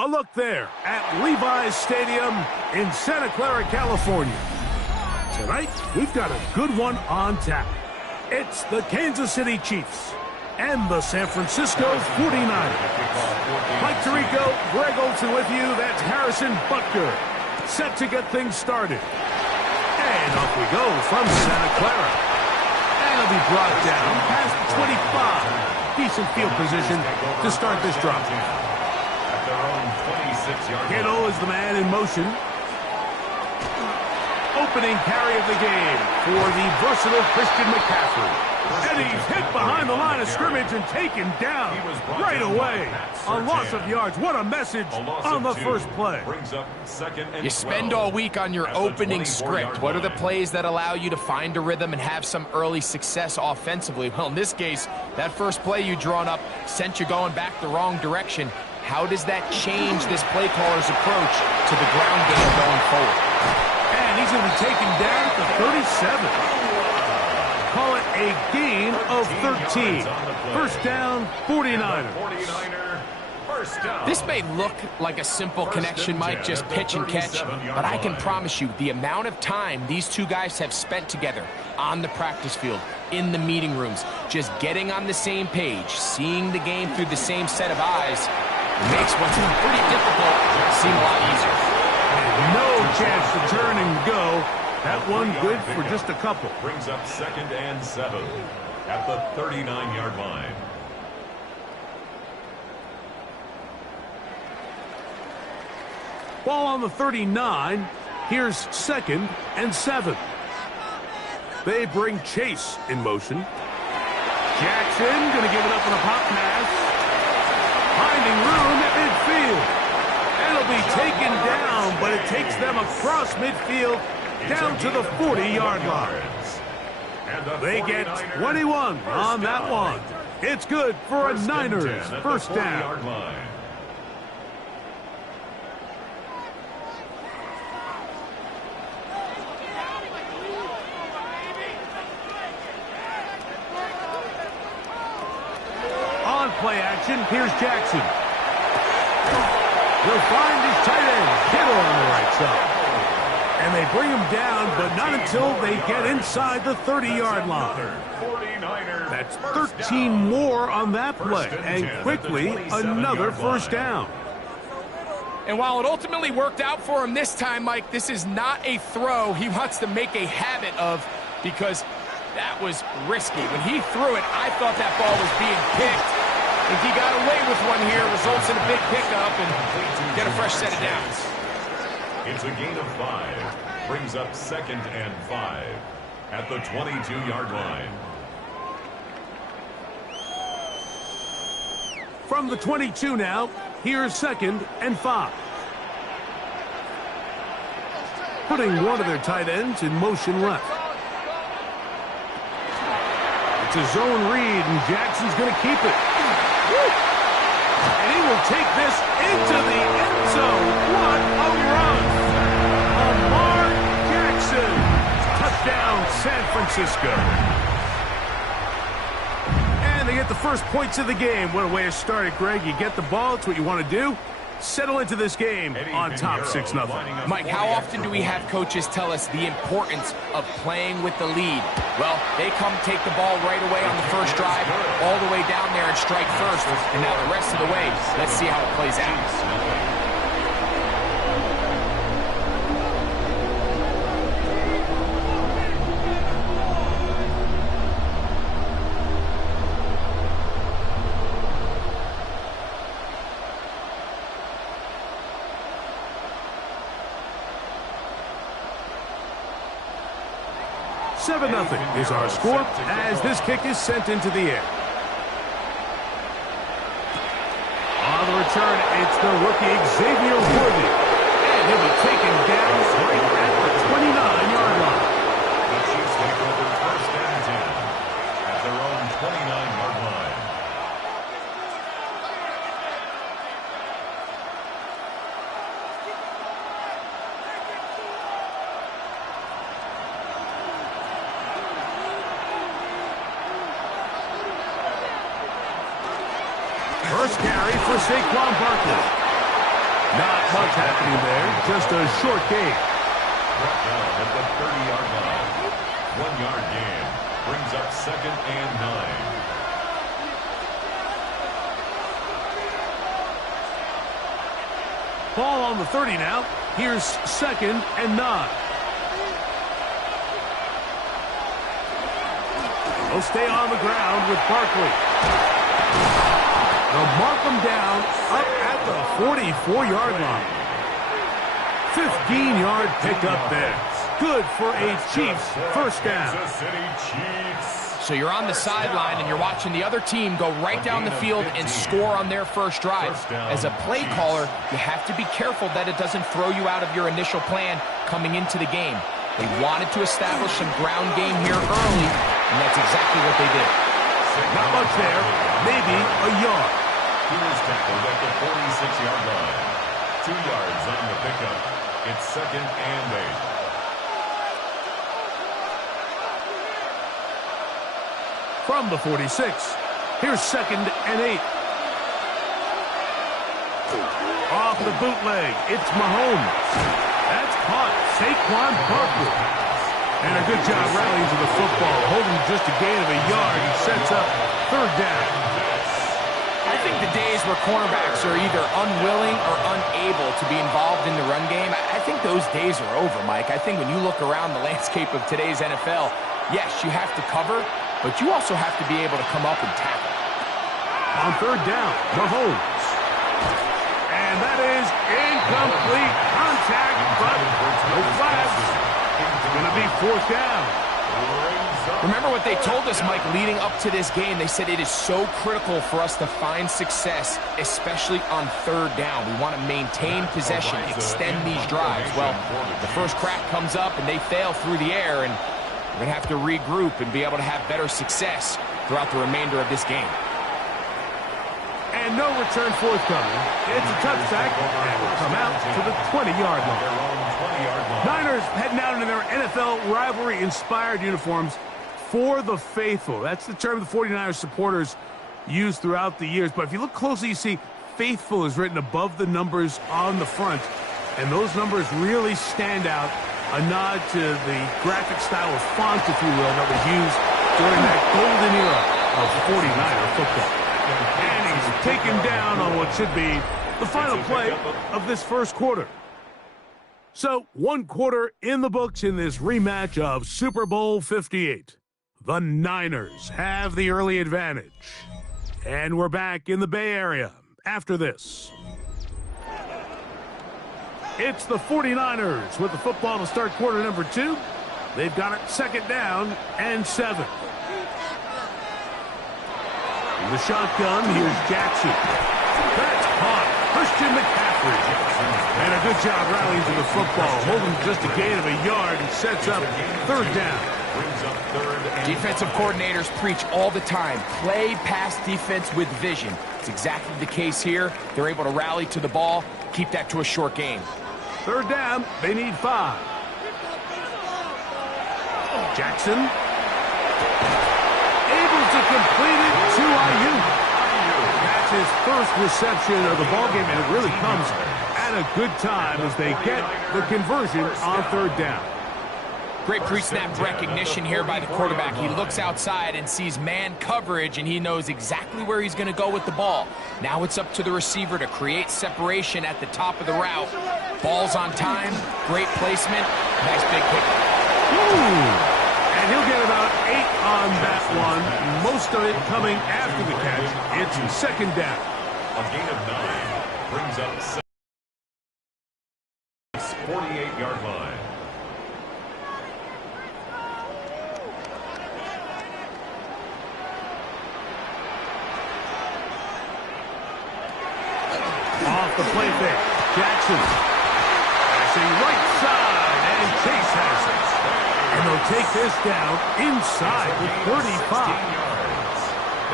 A look there at Levi's Stadium in Santa Clara, California. Tonight, we've got a good one on tap. It's the Kansas City Chiefs and the San Francisco 49ers. Mike Tirico, Greg Olsen with you. That's Harrison Butker, set to get things started. And off we go from Santa Clara. And it'll be brought down past the 25. Decent field position to start this drop. Kittle is the man in motion. Opening carry of the game for the versatile Christian McCaffrey. And he's hit behind the line of scrimmage and taken down right away. A loss of yards. What a message on the first play. You spend all week on your opening script. What are the plays that allow you to find a rhythm and have some early success offensively? Well, in this case, that first play you drawn up sent you going back the wrong direction. How does that change this play caller's approach to the ground game going forward? And he's going to be taken down at the 37. Call it a gain of 13. First down, 49ers. This may look like a simple connection, Mike, just pitch and catch, but I can promise you the amount of time these two guys have spent together on the practice field, in the meeting rooms, just getting on the same page, seeing the game through the same set of eyes, makes what's pretty difficult seem a lot easier. No chance to turn and go. That one good for just a couple. Brings up 2nd and 7 at the 39-yard line. Ball on the 39. Here's 2nd and 7. They bring Chase in motion. Jackson going to give it up on a pop pass. Finding room at midfield. It'll be taken down, but it takes them across midfield down to the 40-yard line. They get 21 on that one. It's good for a Niners first down. On play action, here's Jackson. He'll find his tight end, Kittle on the right side. And they bring him down, but not until they get inside the 30-yard line. That's 13 more on that play, and quickly another first down. And while it ultimately worked out for him this time, Mike, this is not a throw he wants to make a habit of, because that was risky. When he threw it, I thought that ball was being picked. If he got away with one here, results in a big pickup and get a fresh set of downs. It's a gain of 5. Brings up 2nd and 5 at the 22-yard line. From the 22 now, here's 2nd and 5. Putting one of their tight ends in motion left. It's a zone read, and Jackson's going to keep it. And he will take this into the end zone. What a run! Lamar Jackson. Touchdown, San Francisco. And they get the first points of the game. What a way to start it, Greg. You get the ball. It's what you want to do. Settle into this game on top 6-0. Mike, how often do we have coaches tell us the importance of playing with the lead? Well, they come take the ball right away on the first drive, all the way down there and strike first. And now the rest of the way, let's see how it plays out. 7-0 is our score as this kick is sent into the air. On the return, it's the rookie Xavier Worthy. And he'll be taken down right at the 29-yard line. The Chiefs take over 1st and 10 at their own 29-yard line. First carry for Saquon Barkley. Not much happening there, just a short gain. Brought down at the 30-yard line. 1-yard gain brings up 2nd and 9. Ball on the 30 now. Here's 2nd and 9. They'll stay on the ground with Barkley. They'll mark them down up at the 44-yard line. 15-yard pickup there. Good for a Chiefs first down. Kansas City Chiefs. So you're on the sideline and you're watching the other team go right down the field and score on their first drive. As a play caller, you have to be careful that it doesn't throw you out of your initial plan coming into the game. They wanted to establish some ground game here early, and that's exactly what they did. Not much there, maybe a yard. He was tackled at the 46-yard line. 2 yards on the pickup. It's 2nd and 8. From the 46, here's 2nd and 8. Off the bootleg, it's Mahomes. That's caught. Saquon Barkley. And a good job rallying to the football, holding just a gain of a yard. He sets up 3rd down. I think the days where cornerbacks are either unwilling or unable to be involved in the run game, I think those days are over, Mike. I think when you look around the landscape of today's NFL, yes, you have to cover, but you also have to be able to come up and tackle. On 3rd down, Mahomes. And that is incomplete. Contact, but no flags. It's going to be 4th down. Remember what they told us, Mike, leading up to this game. They said it is so critical for us to find success, especially on 3rd down. We want to maintain possession, extend these drives. Well, the first crack comes up and they fail through the air, and we're going to have to regroup and be able to have better success throughout the remainder of this game. And no return forthcoming. It's a touchback, and will come out to the 20-yard line. Niners heading out in their NFL rivalry-inspired uniforms for the faithful. That's the term the 49ers supporters use throughout the years. But if you look closely, you see faithful is written above the numbers on the front. And those numbers really stand out. A nod to the graphic style of font, if you will, that was used during that golden era of 49er football. And he's taken down on what should be the final play of this first quarter. So, 1 quarter in the books in this rematch of Super Bowl 58. The Niners have the early advantage. And we're back in the Bay Area after this. It's the 49ers with the football to start quarter number 2. They've got it 2nd down and 7. In the shotgun, here's Jackson. That's caught. Christian McCaffrey. And a good job rallying to the football, holding just a gain of a yard and sets up 3rd down. Defensive coordinators preach all the time, play pass defense with vision. It's exactly the case here. They're able to rally to the ball, keep that to a short gain. 3rd down, they need 5. Jackson. Able to complete it to Ayuk. That's his first reception of the ballgame, and it really comes at a good time as they get the conversion on 3rd down. Great pre-snap recognition here by the quarterback. He looks outside and sees man coverage, and he knows exactly where he's going to go with the ball. Now it's up to the receiver to create separation at the top of the route. Ball's on time, great placement, nice big pick. And he'll get about 8 on that one, most of it coming after the catch. It's 2nd down. A gain of 9 brings up 48-yard line. the play fake. Jackson. Passing right side, and Chase has it. And they'll take this down inside the 35.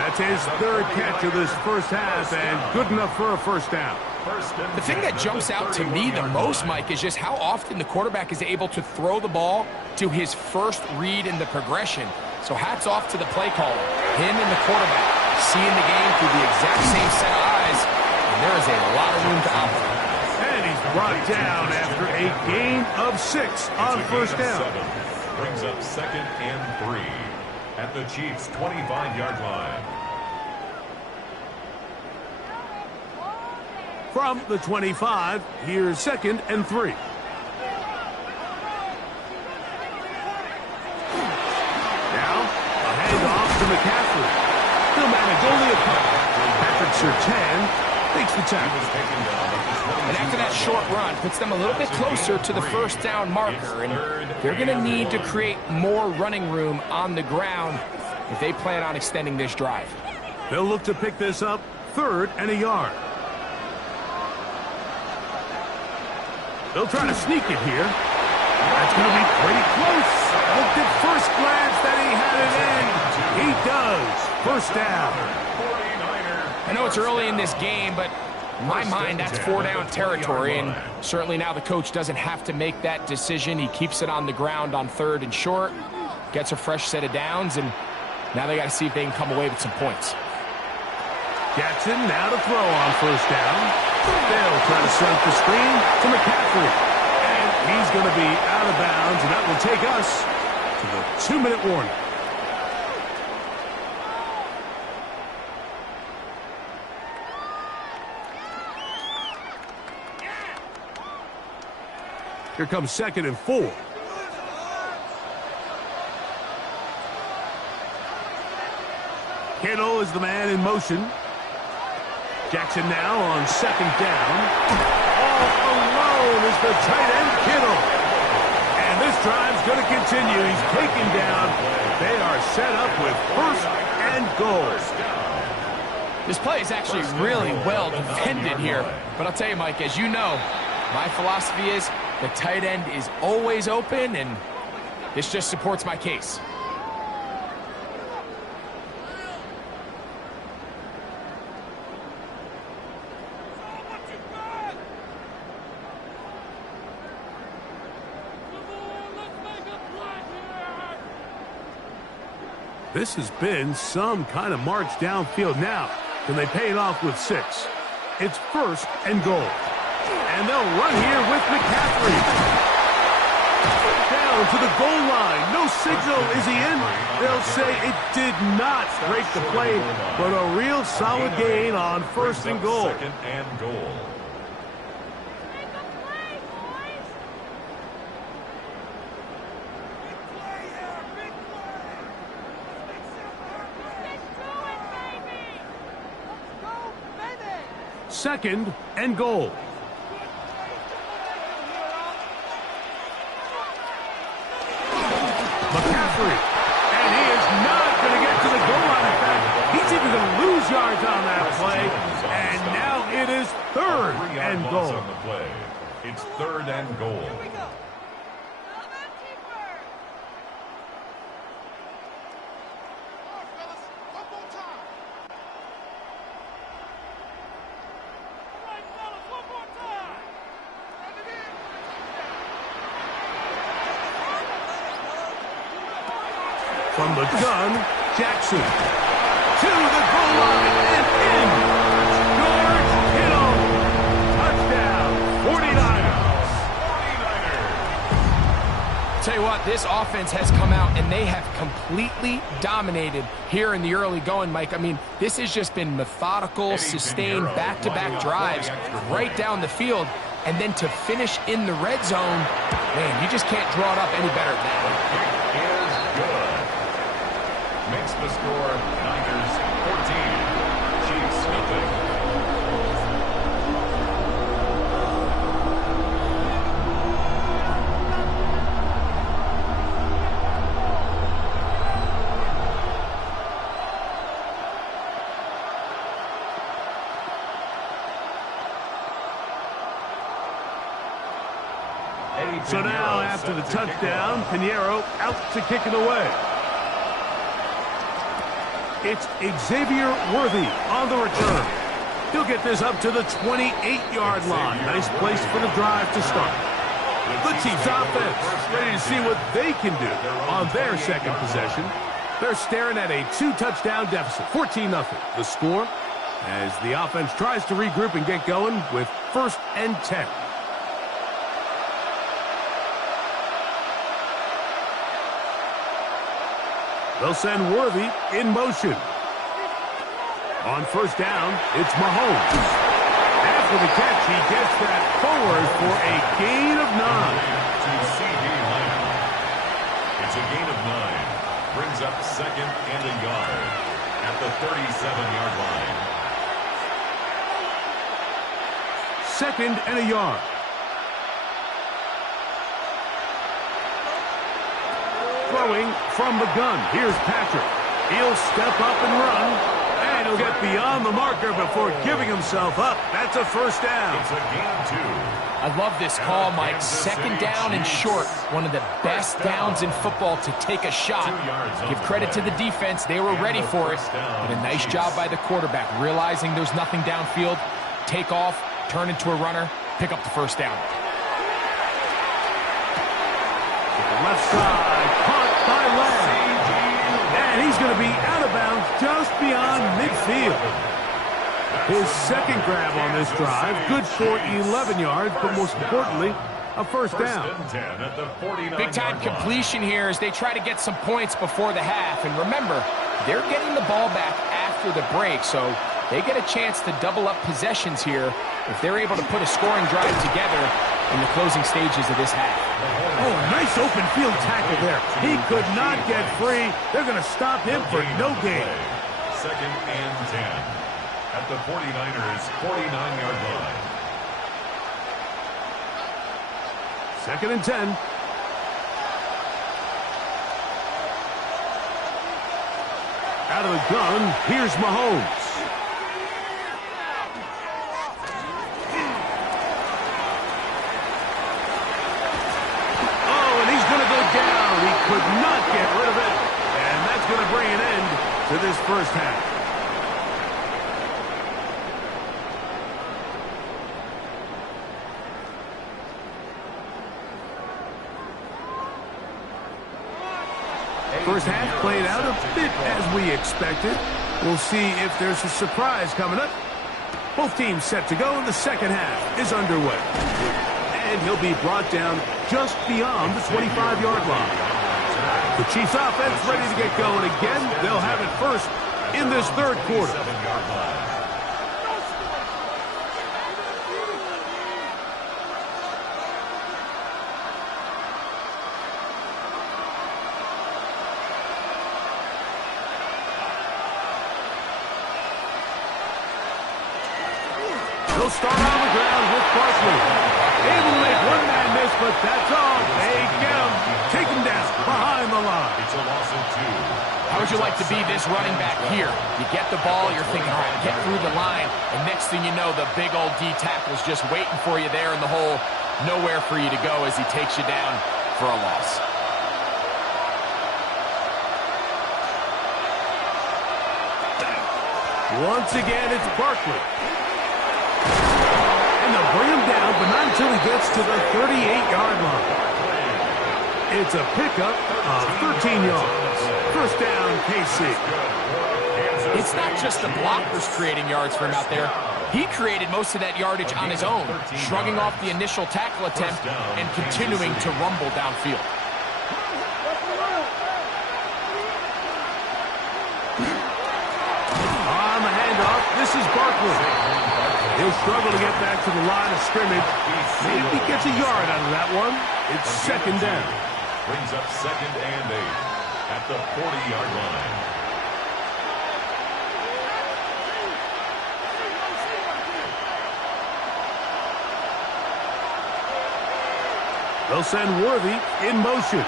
That's his third catch of this first half, and good enough for a first down. The thing that jumps out to me the most, Mike, is just how often the quarterback is able to throw the ball to his first read in the progression. So hats off to the play caller. Him and the quarterback seeing the game through the exact same set of eyes, and there is a lot of room to operate. And he's brought down after a gain of 6 on first down. Brings up 2nd and 3 at the Chiefs' 25-yard line. From the 25, here's 2nd and 3. Now, a handoff to McCaffrey. Still Magnolia Patrick Surtain takes the tackle. And after that short run, puts them a little bit closer to the first down marker. And they're going to need to create more running room on the ground if they plan on extending this drive. They'll look to pick this up 3rd and a yard. They'll try to sneak it here. That's going to be pretty close. Looked at first glance that he had it in. He does. First down. I know it's early in this game, but in my mind, that's 4-down territory, and certainly now the coach doesn't have to make that decision. He keeps it on the ground on 3rd and short, gets a fresh set of downs, and now they got to see if they can come away with some points. Jackson now to throw on first down. They'll try to set up the screen to McCaffrey. And he's going to be out of bounds, and that will take us to the 2-minute warning. Here comes 2nd and 4. Kittle is the man in motion. Jackson now on 2nd down. All alone is the tight end, Kittle. And this drive's going to continue. He's taken down. They are set up with 1st and goal. This play is actually really well defended here. But I'll tell you, Mike, as you know, my philosophy is the tight end is always open, and this just supports my case. This has been some kind of march downfield now. Can they pay it off with 6? It's 1st and goal. And they'll run here with McCaffrey. Down to the goal line. No signal. Is he in? They'll say it did not break the play, but a real solid gain on 1st and goal. 2nd and goal. Second and goal. McCaffrey. And he is not going to get to the goal line. In fact, he's even going to lose yards on that play. And now it is 3rd and goal. On the play. It's 3rd and goal. From the gun, Jackson to the goal line and in. George Kittle. Touchdown, 49ers. Tell you what, this offense has come out and they have completely dominated here in the early going, Mike. I mean, this has just been methodical, sustained, back-to-back drives right down the field. And then to finish in the red zone, man, you just can't draw it up any better than that. Makes the score Niners 14, Chiefs nothing. So now, after the touchdown, Pinheiro out to kick it away. It's Xavier Worthy on the return. He'll get this up to the 28-yard line. Nice place for the drive to start. The Chiefs offense ready to see what they can do on their second possession. They're staring at a 2-touchdown deficit, 14-0. The score as the offense tries to regroup and get going with 1st and 10. They'll send Worthy in motion. On 1st down, it's Mahomes. After the catch, he gets that forward for a gain of 9. To C.D. Lamb. It's a gain of 9. Brings up 2nd and a yard at the 37-yard line. 2nd and a yard. Throwing from the gun. Here's Patrick. He'll step up and run. And he'll get beyond the marker before giving himself up. That's a 1st down. It's a gain 2. I love this call, Mike. 2nd down and short. One of the best downs in football to take a shot. Give credit to the defense. They were ready for it. But a nice job by the quarterback, realizing there's nothing downfield. Take off, turn into a runner, pick up the 1st down. Left side, caught by Lamb. And he's going to be out of bounds just beyond midfield. His 2nd grab on this drive, good for 11 yards, but most importantly, a 1st down. Big-time completion here as they try to get some points before the half. And remember, they're getting the ball back after the break, so they get a chance to double up possessions here if they're able to put a scoring drive together in the closing stages of this half. Oh, a nice open field tackle there. He could not get free. They're going to stop him for no gain. 2nd and 10 at the 49ers' 49-yard line. 2nd and 10. Out of the gun, here's Mahomes. Could not get rid of it, and that's going to bring an end to this 1st half. First half played out a bit as we expected. We'll see if there's a surprise coming up. Both teams set to go, and the 2nd half is underway. And he'll be brought down just beyond the 25-yard line. The Chiefs offense ready to get going again. They'll have it first in this 3rd quarter. They'll start on the ground with Barkley. Able to make one man miss, but that's all. They get him. Take him down behind the line. It's a loss of 2. How would you like to be this running back here? You get the ball, you're thinking, all right, get through the line, and next thing you know, the big old D tackle's just waiting for you there in the hole. Nowhere for you to go as he takes you down for a loss. Once again, it's Barkley. And they'll bring him down, but not until he gets to the 38-yard line. It's a pickup of 13 yards. 1st down, KC. It's not just the blockers creating yards for him out there. He created most of that yardage on his own, shrugging off the initial tackle attempt and continuing to rumble downfield. On the handoff, this is Barkley. He'll struggle to get back to the line of scrimmage. Maybe he gets a yard out of that one. It's 2nd down. Brings up 2nd and 8 at the 40-yard line. They'll send Worthy in motion.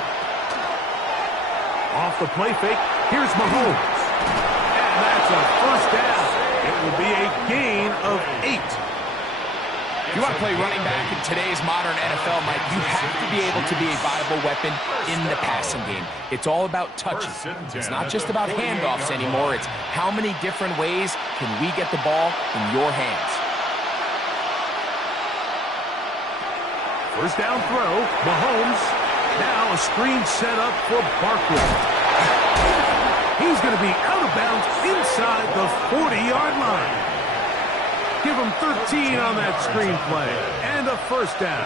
Off the play fake, here's Mahomes. And that's a 1st down. It will be a gain of 8. If you want to play running back in today's modern NFL, Mike, you have to be able to be a viable weapon in the passing game. It's all about touches. It's not just about handoffs anymore. It's how many different ways can we get the ball in your hands. First down throw, Mahomes. Now a screen set up for Barkley. He's going to be out of bounds inside the 40-yard line. Give him 13 on that screenplay and a first down.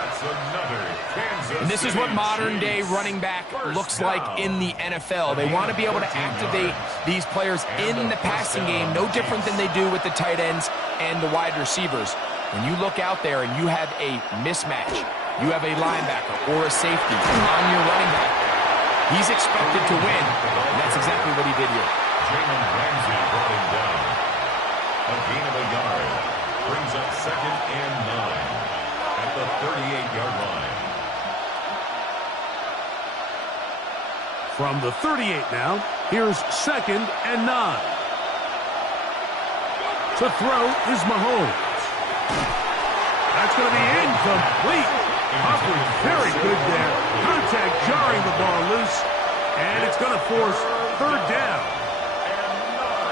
And this is what modern-day running back looks like in the NFL. They want to be able to activate these players in the passing game, no different than they do with the tight ends and the wide receivers. When you look out there and you have a mismatch, you have a linebacker or a safety on your running back, he's expected to win, and that's exactly what he did here. Jalen Ramsey brought him down. A gain of a yard. Brings up 2nd and 9 at the 38-yard line. From the 38 now, here's 2nd and 9. To throw is Mahomes. That's going to be incomplete. Humphrey very good there. Contact jarring the ball loose, and it's going to force 3rd down.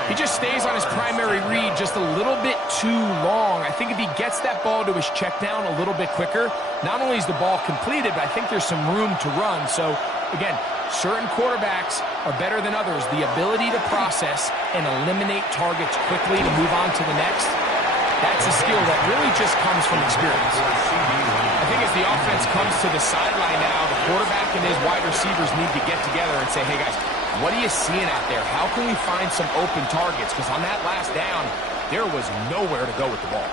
He just stays on his primary read just a little bit too long. I think if he gets that ball to his check down a little bit quicker, not only is the ball completed, but I think there's some room to run. So, again, certain quarterbacks are better than others. The ability to process and eliminate targets quickly to move on to the next, that's a skill that really just comes from experience. I think as the offense comes to the sideline now, the quarterback and his wide receivers need to get together and say, hey, guys, what are you seeing out there? How can we find some open targets? Because on that last down, there was nowhere to go with the ball.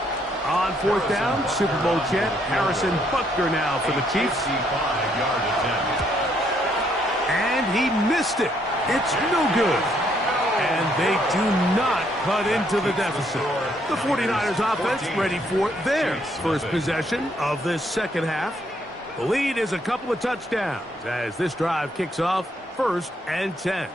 On 4th down, Super Bowl champ Harrison Butker now for the Chiefs. And he missed it. It's no good. And they do not cut into the deficit. The 49ers offense ready for their first possession of this second half. The lead is a couple of touchdowns as this drive kicks off 1st and 10.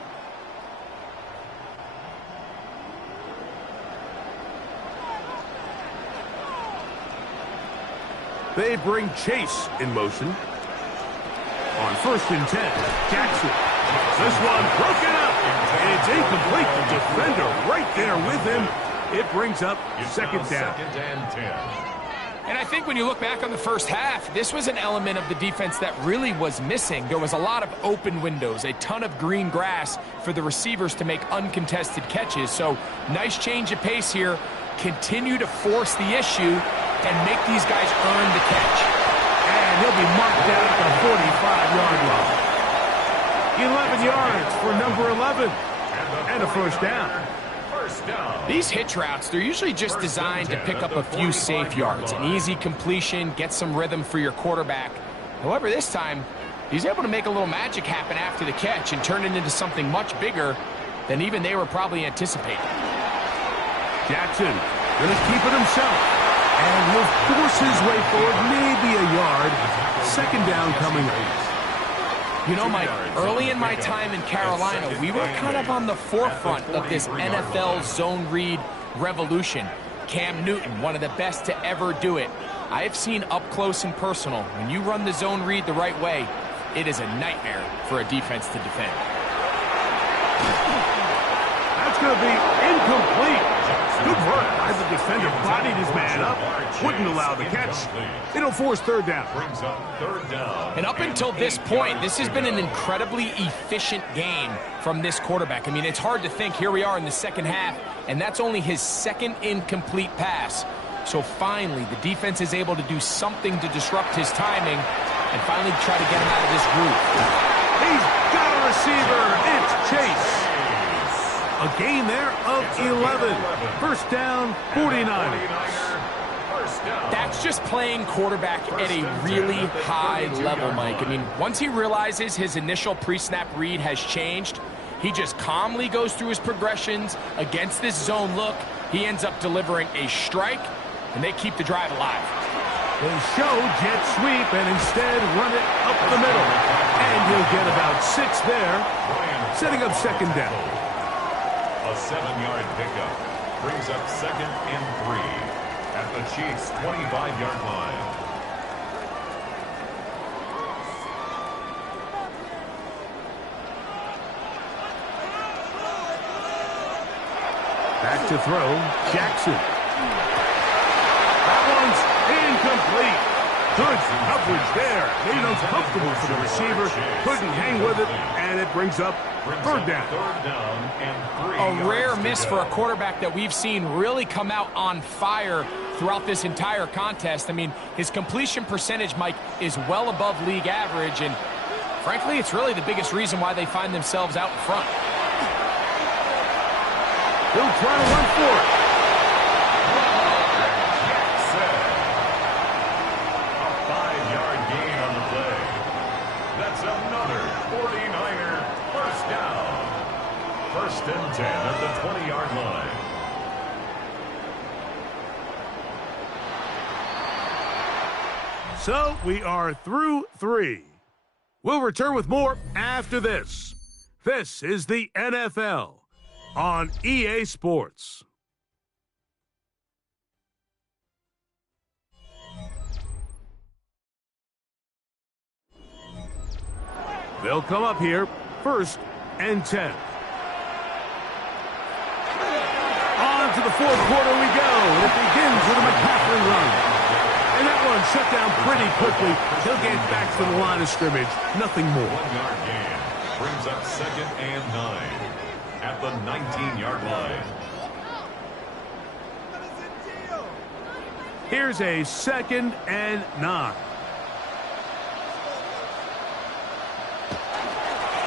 They bring Chase in motion. On 1st and 10, Jackson. This one broken up. And it's incomplete. The defender right there with him. It brings up 2nd down. 2nd and 10. And I think when you look back on the first half, this was an element of the defense that really was missing. There was a lot of open windows, a ton of green grass for the receivers to make uncontested catches. So nice change of pace here. Continue to force the issue and make these guys earn the catch. And he'll be marked down at the 45-yard line. 11 yards for number 11. And a first down. These hitch routes, they're usually just designed to pick up a few safe yards. An easy completion, get some rhythm for your quarterback. However, this time, he's able to make a little magic happen after the catch and turn it into something much bigger than even they were probably anticipating. Jackson going to keep it himself. And he'll force his way forward, maybe a yard. 2nd down coming up. You know, Mike, early in my time in Carolina, we were kind of on the forefront of this NFL zone read revolution. Cam Newton, one of the best to ever do it. I have seen up close and personal, when you run the zone read the right way, it is a nightmare for a defense to defend. That's going to be incomplete. Good work by the defender. Bodied his man up. Wouldn't allow the catch. It'll force 3rd down. Brings up 3rd down. And up until this point, this has been an incredibly efficient game from this quarterback. I mean, it's hard to think. Here we are in the second half, and that's only his 2nd incomplete pass. So finally, the defense is able to do something to disrupt his timing and finally try to get him out of this groove. He's got a receiver. It's Chase. A gain there of 11. First down, 49ers. That's just playing quarterback at a really high level, Mike. I mean, once he realizes his initial pre-snap read has changed, he just calmly goes through his progressions against this zone look. He ends up delivering a strike, and they keep the drive alive. They show jet sweep and instead run it up the middle. And he'll get about 6 there, setting up 2nd down. A 7-yard pickup brings up 2nd and 3 at the Chiefs' 25-yard line. to throw. Jackson. That one's incomplete. Good coverage there. Made it uncomfortable for the receiver. Couldn't hang with it, and it brings up third down. A rare miss for a quarterback that we've seen really come out on fire throughout this entire contest. I mean, his completion percentage, Mike, is well above league average, and frankly, it's really the biggest reason why they find themselves out in front. He'll try to run for it. A 5-yard gain on the play. That's another 49er first down. 1st and 10 at the 20-yard line. So we are through 3. We'll return with more after this. This is the NFL on EA Sports. They'll come up here, 1st and 10. On to the 4th quarter we go. It begins with a McCaffrey run. And that one shut down pretty quickly. He'll get back to the line of scrimmage. Nothing more. 1-yard gain brings up 2nd and 9 at the 19-yard line. Here's a 2nd and 9.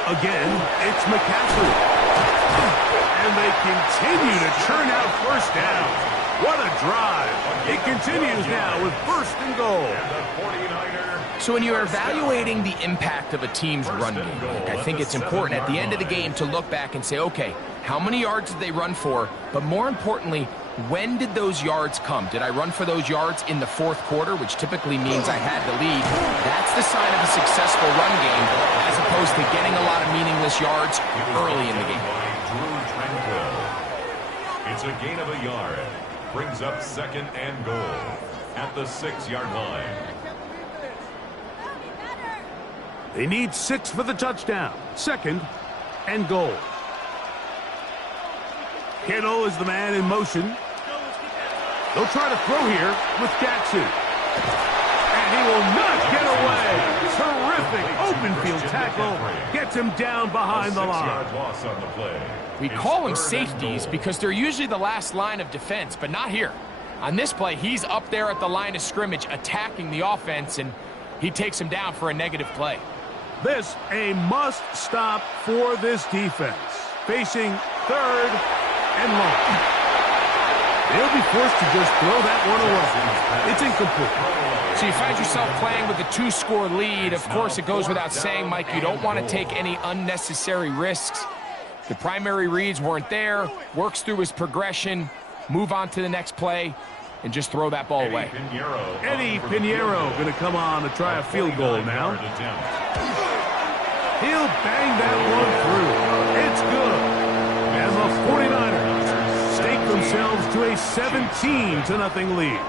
Again, it's McCaffrey. And they continue to churn out first down. What a drive. It continues now with 1st and goal. So when you're evaluating the impact of a team's run game, I think it's important at the end of the game to look back and say, okay, how many yards did they run for? But more importantly, when did those yards come? Did I run for those yards in the 4th quarter, which typically means I had the lead? That's the sign of a successful run game, as opposed to getting a lot of meaningless yards early in the game. It's a gain of a yard. Brings up 2nd and goal at the 6-yard line. They need 6 for the touchdown. 2nd and goal. Kittle is the man in motion. They'll try to throw here with Jackson. And he will not get away. Terrific open field tackle. Gets him down behind the line. Loss on the play. We call them safeties because they're usually the last line of defense, but not here. On this play, he's up there at the line of scrimmage attacking the offense, and he takes him down for a negative play. This a must stop for this defense. Facing 3rd and long. They'll be forced to just throw that one away. It's incomplete. So you find yourself playing with a 2-score lead. Of course, it goes without saying, Mike, you don't want to take any unnecessary risks. The primary reads weren't there, works through his progression, move on to the next play, and just throw that ball away. Eddie Pinheiro going to come on to try a field goal now. He'll bang that one through. It's good. And the 49ers stake themselves to a 17-0 lead.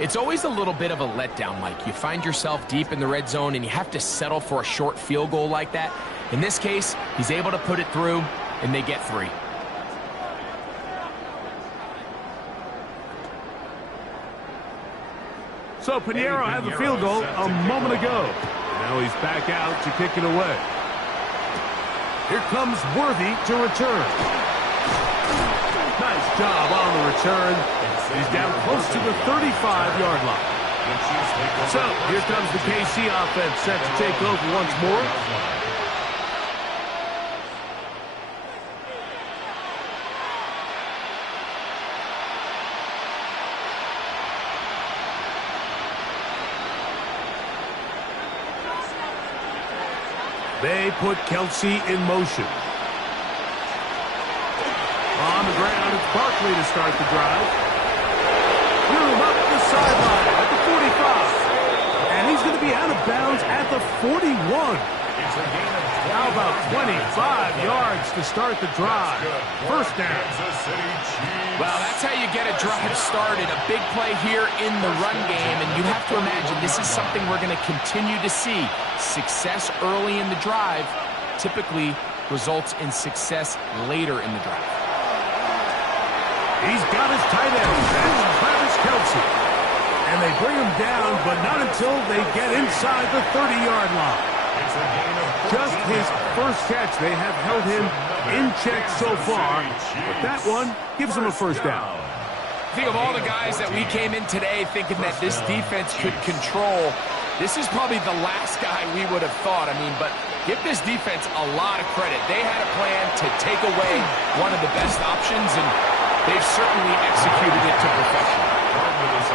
It's always a little bit of a letdown, Mike. You find yourself deep in the red zone, and you have to settle for a short field goal like that. In this case, he's able to put it through, and they get 3. So Pinheiro had the field goal a moment ago. Now he's back out to kick it away. Here comes Worthy to return. Nice job on the return. He's down close to the 35-yard line. So here comes the KC offense set to take over once more. They put Kelsey in motion. On the ground, it's Barkley to start the drive. Threw him up the sideline at the 45. And he's going to be out of bounds at the 41. How about 25 yards to start the drive? First down. Well, that's how you get a drive started. A big play here in the run game, and you have to imagine this is something we're going to continue to see. Success early in the drive typically results in success later in the drive. He's got his tight end. That's Travis Kelce. And they bring him down, but not until they get inside the 30-yard line. Just his first catch. They have held him in check so far, but that one gives him a first down. Think of all the guys that we came in today thinking that this defense could control. This is probably the last guy we would have thought. I mean, but give this defense a lot of credit. They had a plan to take away one of the best options, and they've certainly executed it to perfection.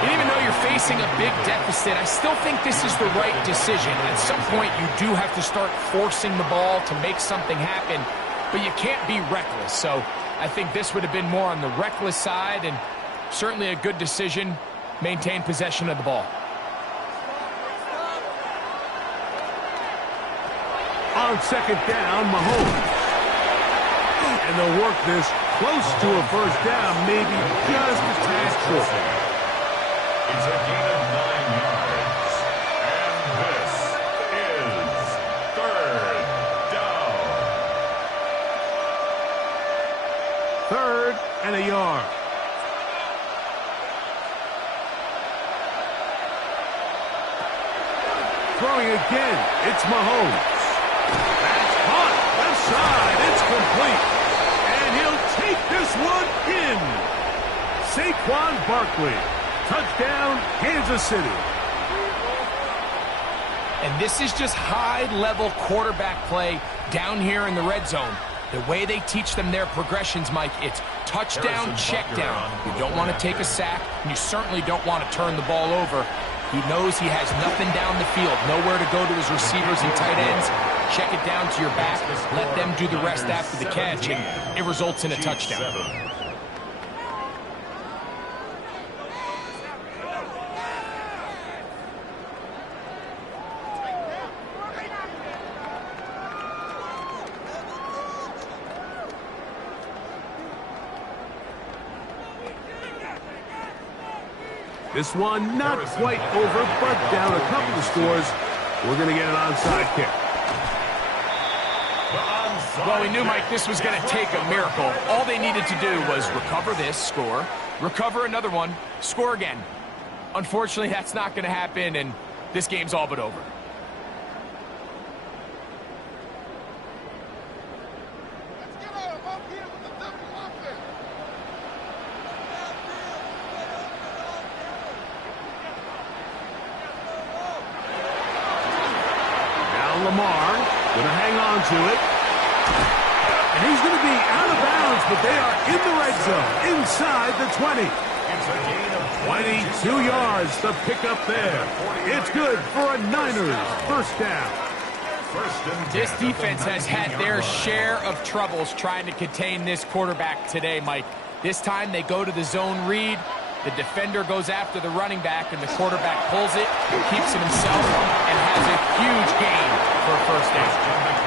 And even though you're facing a big deficit, I still think this is the right decision. At some point, you do have to start forcing the ball to make something happen, but you can't be reckless. So I think this would have been more on the reckless side, and certainly a good decision. Maintain possession of the ball. On second down, Mahomes. And they'll work this close to a first down, maybe just a tad short. It's a gain of 9 yards. And this is third down. Third and a yard. Throwing again, it's Mahomes. That's caught, left side, it's complete. And he'll take this one in. Saquon Barkley, touchdown, Kansas City. And this is just high-level quarterback play down here in the red zone. The way they teach them their progressions, Mike, it's touchdown, check down. You don't want to take a sack, and you certainly don't want to turn the ball over. He knows he has nothing down the field, nowhere to go to his receivers and tight ends. Check it down to your back, let them do the rest after the catch, and it results in a touchdown. This one not quite over, but down a couple of scores. We're going to get an onside kick. Well, we knew, Mike, this was going to take a miracle. All they needed to do was recover this, score, recover another one, score again. Unfortunately, that's not going to happen, and this game's all but over. Lamar going to hang on to it. And he's going to be out of bounds, but they are in the red zone, inside the 20. It's a gain of 22 yards to pick up there. It's good for a Niners first down. This defense has had their share of troubles trying to contain this quarterback today, Mike. This time they go to the zone read. The defender goes after the running back, and the quarterback pulls it, keeps it himself, and has a huge gain for a first down.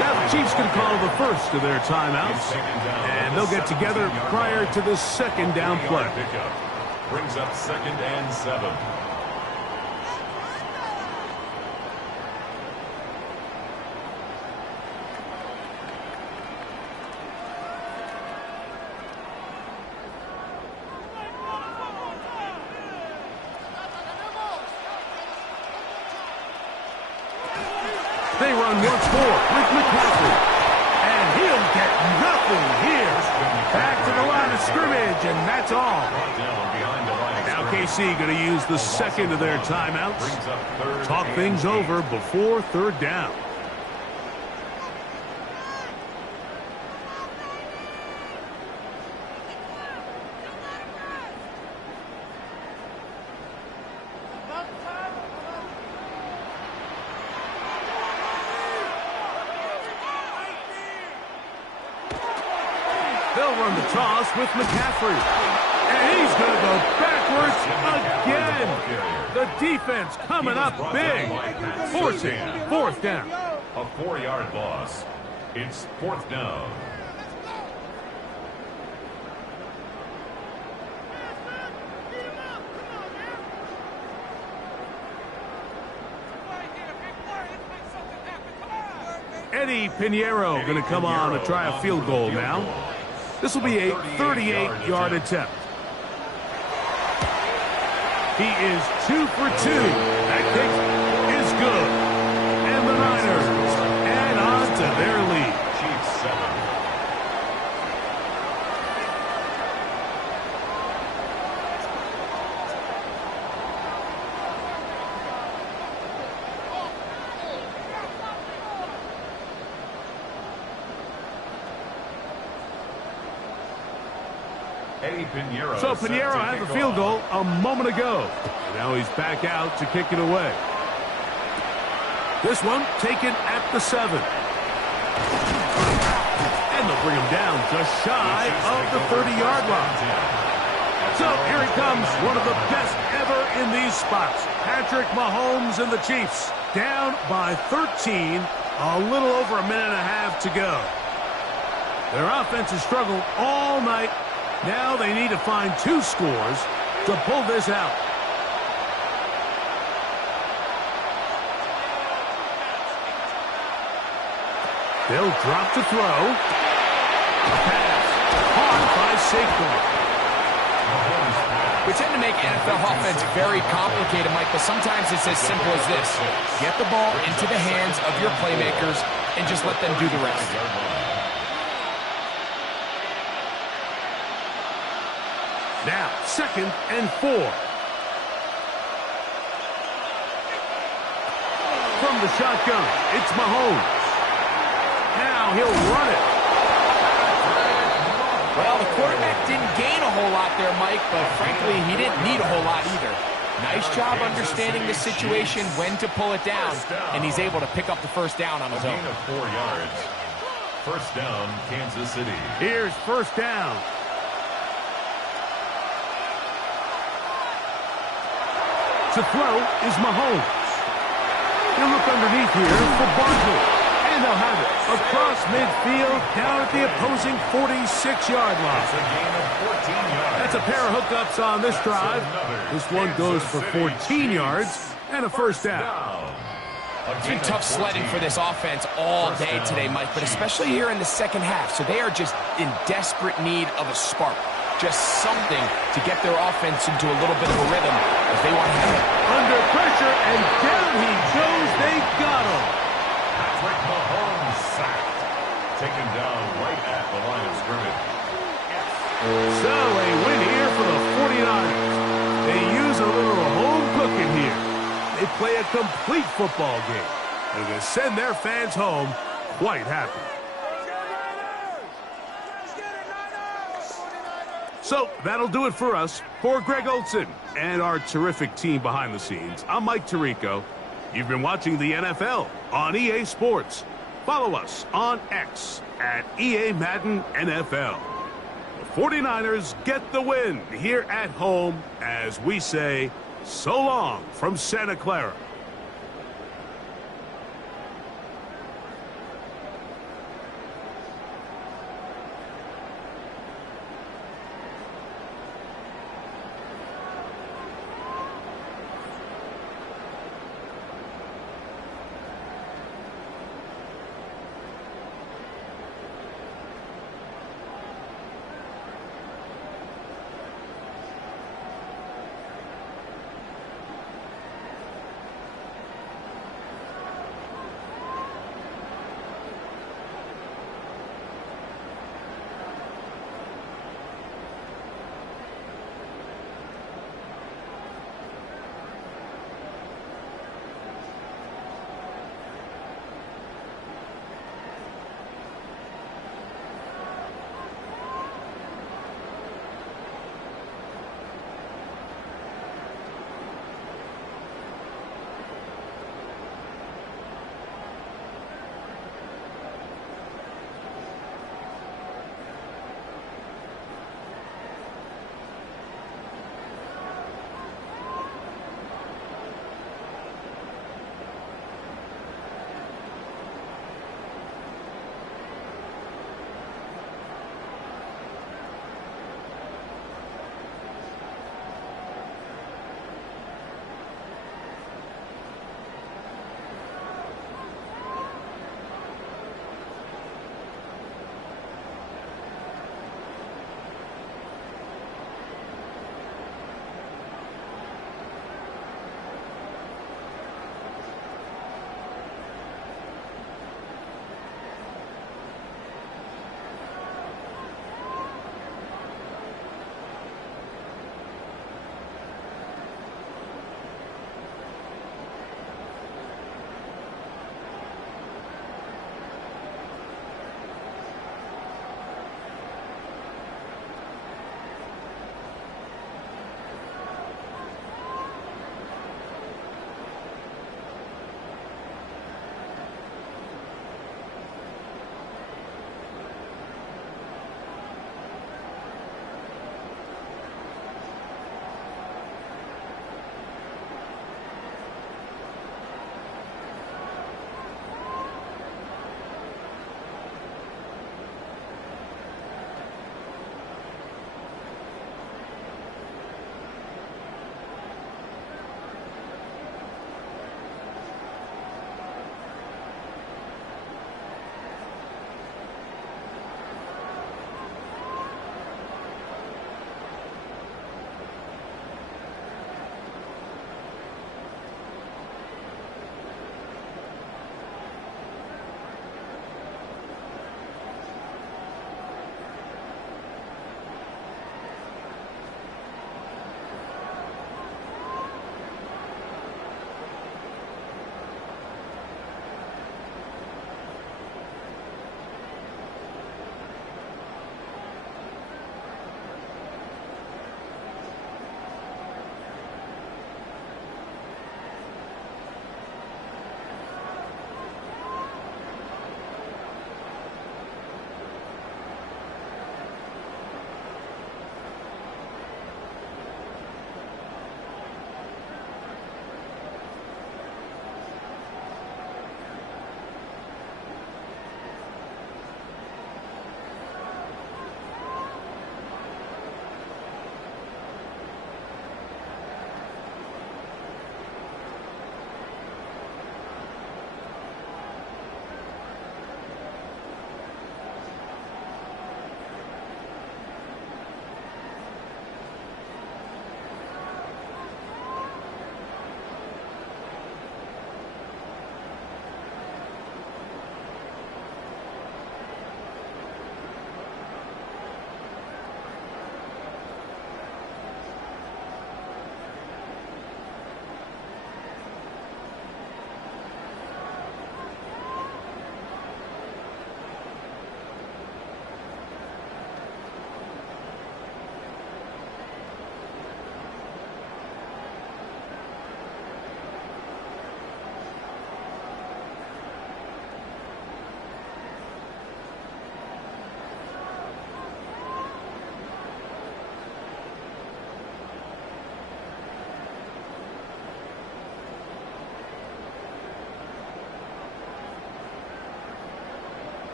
Now the Chiefs can call the first of their timeouts, and they'll get together prior to the second down play. Brings up 2nd and 7. They run once more with McCaffrey. And he'll get nothing here. Back to the line of scrimmage, and that's all. Now KC going to use the second of their timeouts. Talk things over before third down. They'll run the toss with McCaffrey. And he's going to go backwards again. The defense coming up big. Forcing fourth down. A 4-yard loss. It's 4th down. Eddie Pinheiro going to come on to try a field goal now. This will be a 38-yard attempt. He is 2 for 2. That kick is good. And the Niners add on to their lead. Chiefs 7. So Pinheiro had the field goal a moment ago. And now he's back out to kick it away. This one taken at the 7. And they'll bring him down just shy of the 30-yard line. So here he comes, one of the best ever in these spots. Patrick Mahomes and the Chiefs down by 13, a little over a minute and a half to go. Their offense has struggled all night. Now they need to find 2 scores to pull this out. They'll drop to throw. Pass. Caught by Saquon. We tend to make NFL offense very complicated, Mike, but sometimes it's as simple as this. Get the ball into the hands of your playmakers and just let them do the rest. Now, 2nd and 4. From the shotgun, it's Mahomes. Now he'll run it. Well, the quarterback didn't gain a whole lot there, Mike, but frankly, he didn't need a whole lot either. Nice job understanding the situation, when to pull it down, and he's able to pick up the first down on his own. Gain of 4 yards. First down, Kansas City. Here's first down. To throw is Mahomes. He'll look underneath here for Barkley. And they'll have it across midfield down at the opposing 46-yard line. That's a gain of 14 yards. That's a pair of hookups on this drive. This one goes for 14 yards and a first down. It's been tough sledding for this offense all day today, Mike, but especially here in the second half. So they are just in desperate need of a spark. Just something to get their offense into a little bit of a rhythm if they want to have it. Under pressure, and down he goes. They got him. Patrick Mahomes sacked. Taken down right at the line of scrimmage. So a win here for the 49ers. They use a little home cooking here. They play a complete football game. And they send their fans home quite happy. So that'll do it for us. For Greg Olsen and our terrific team behind the scenes, I'm Mike Tirico. You've been watching the NFL on EA Sports. Follow us on X at EA Madden NFL. The 49ers get the win here at home as we say so long from Santa Clara.